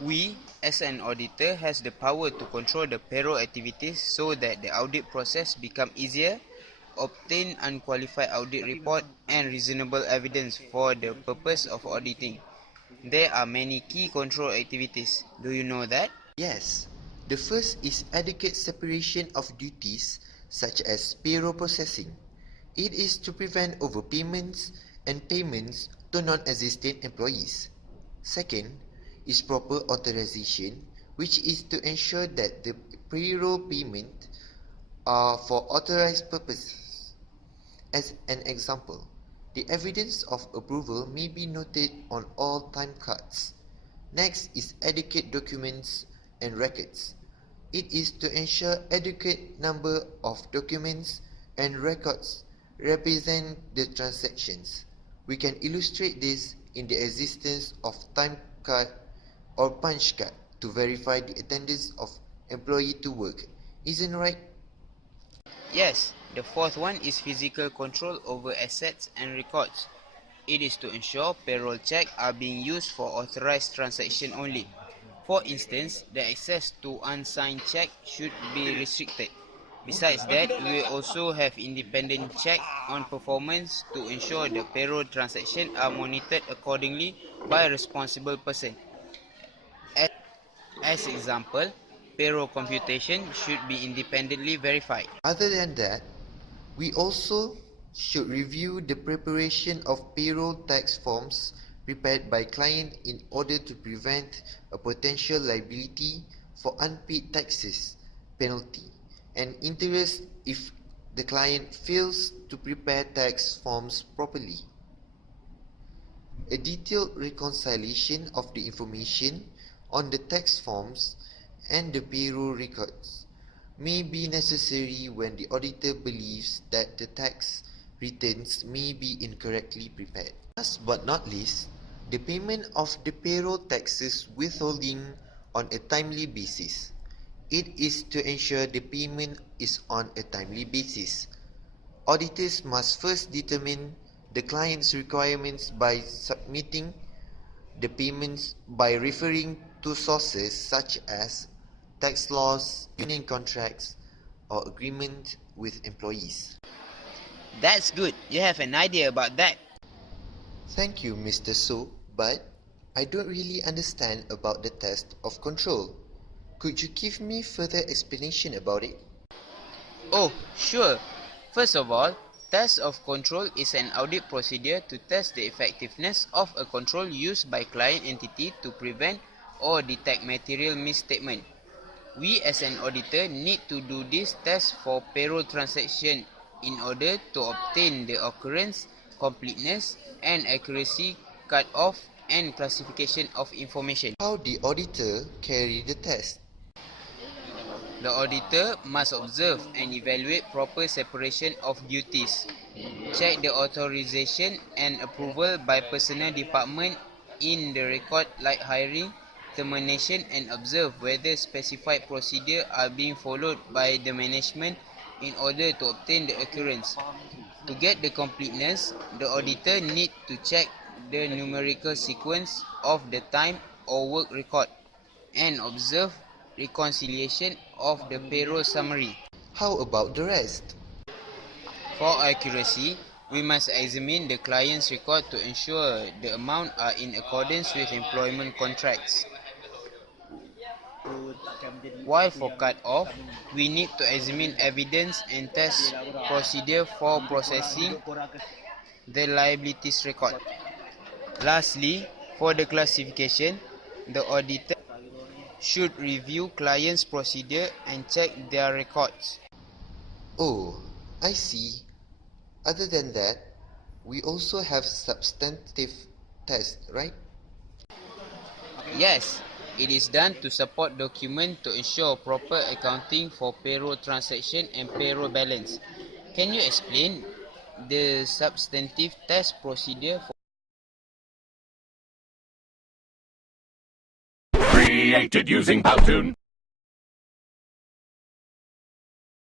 We, as an auditor, has the power to control the payroll activities so that the audit process become easier, obtain unqualified audit report and reasonable evidence for the purpose of auditing. There are many key control activities. Do you know that? Yes. The first is adequate separation of duties such as payroll processing. It is to prevent overpayments and payments to non-existing employees. Second is proper authorization, which is to ensure that the payroll payment are for authorized purposes. As an example, the evidence of approval may be noted on all time cards. Next is adequate documents and records. It is to ensure adequate number of documents and records represent the transactions. We can illustrate this in the existence of time card or punch card to verify the attendance of employee to work. Isn't right? Yes, the fourth one is physical control over assets and records. It is to ensure payroll checks are being used for authorized transactions only. For instance, the access to unsigned check should be restricted. Besides that, we also have independent check on performance to ensure the payroll transactions are monitored accordingly by a responsible person. As example, payroll computation should be independently verified. Other than that, we also should review the preparation of payroll tax forms prepared by client in order to prevent a potential liability for unpaid taxes, penalty, and interest if the client fails to prepare tax forms properly. A detailed reconciliation of the information on the tax forms and the payroll records may be necessary when the auditor believes that the tax returns may be incorrectly prepared. Last but not least, the payment of the payroll taxes withholding on a timely basis. It is to ensure the payment is on a timely basis. Auditors must first determine the client's requirements by submitting the payments by referring to sources such as tax laws, union contracts, or agreement with employees. That's good. You have an idea about that. Thank you, Mr. So, but I don't really understand about the test of control. Could you give me further explanation about it? Oh, sure. First of all, test of control is an audit procedure to test the effectiveness of a control used by client entity to prevent or detect material misstatement. We as an auditor need to do this test for payroll transaction in order to obtain the occurrence, completeness, and accuracy cut-off and classification of information. How the auditor carry the test? The auditor must observe and evaluate proper separation of duties, check the authorization and approval by personnel department in the record like hiring, termination, and observe whether specified procedures are being followed by the management in order to obtain the occurrence. To get the completeness, the auditor needs to check the numerical sequence of the time or work record and observe reconciliation of the payroll summary. How about the rest? For accuracy, we must examine the client's record to ensure the amount are in accordance with employment contracts. While for cut-off, we need to examine evidence and test procedure for processing the liabilities record. Lastly, for the classification, the auditor should review client's procedure and check their records. Oh, I see. Other than that, we also have substantive tests, right? Yes, it is done to support document to ensure proper accounting for payroll transaction and payroll balance. Can you explain the substantive test procedure for Created using Powtoon.